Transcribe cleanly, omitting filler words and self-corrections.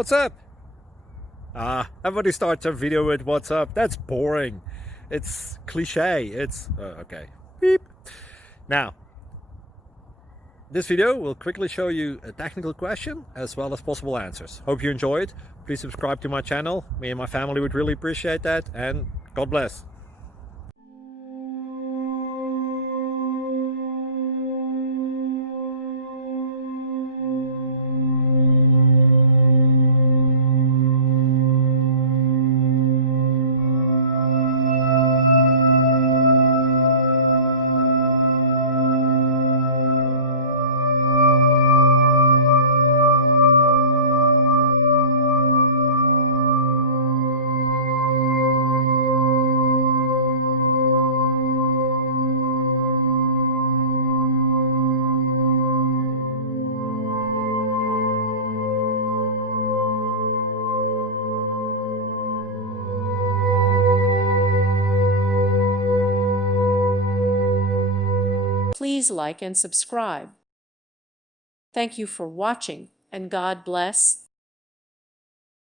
What's up? Everybody starts a video with what's up. That's boring. It's cliche. It's okay. Beep. Now, this video will quickly show you a technical question as well as possible answers. Hope you enjoyed. Please subscribe to my channel. Me and my family would really appreciate that, and God bless. Please like and subscribe. Thank you for watching, and God bless.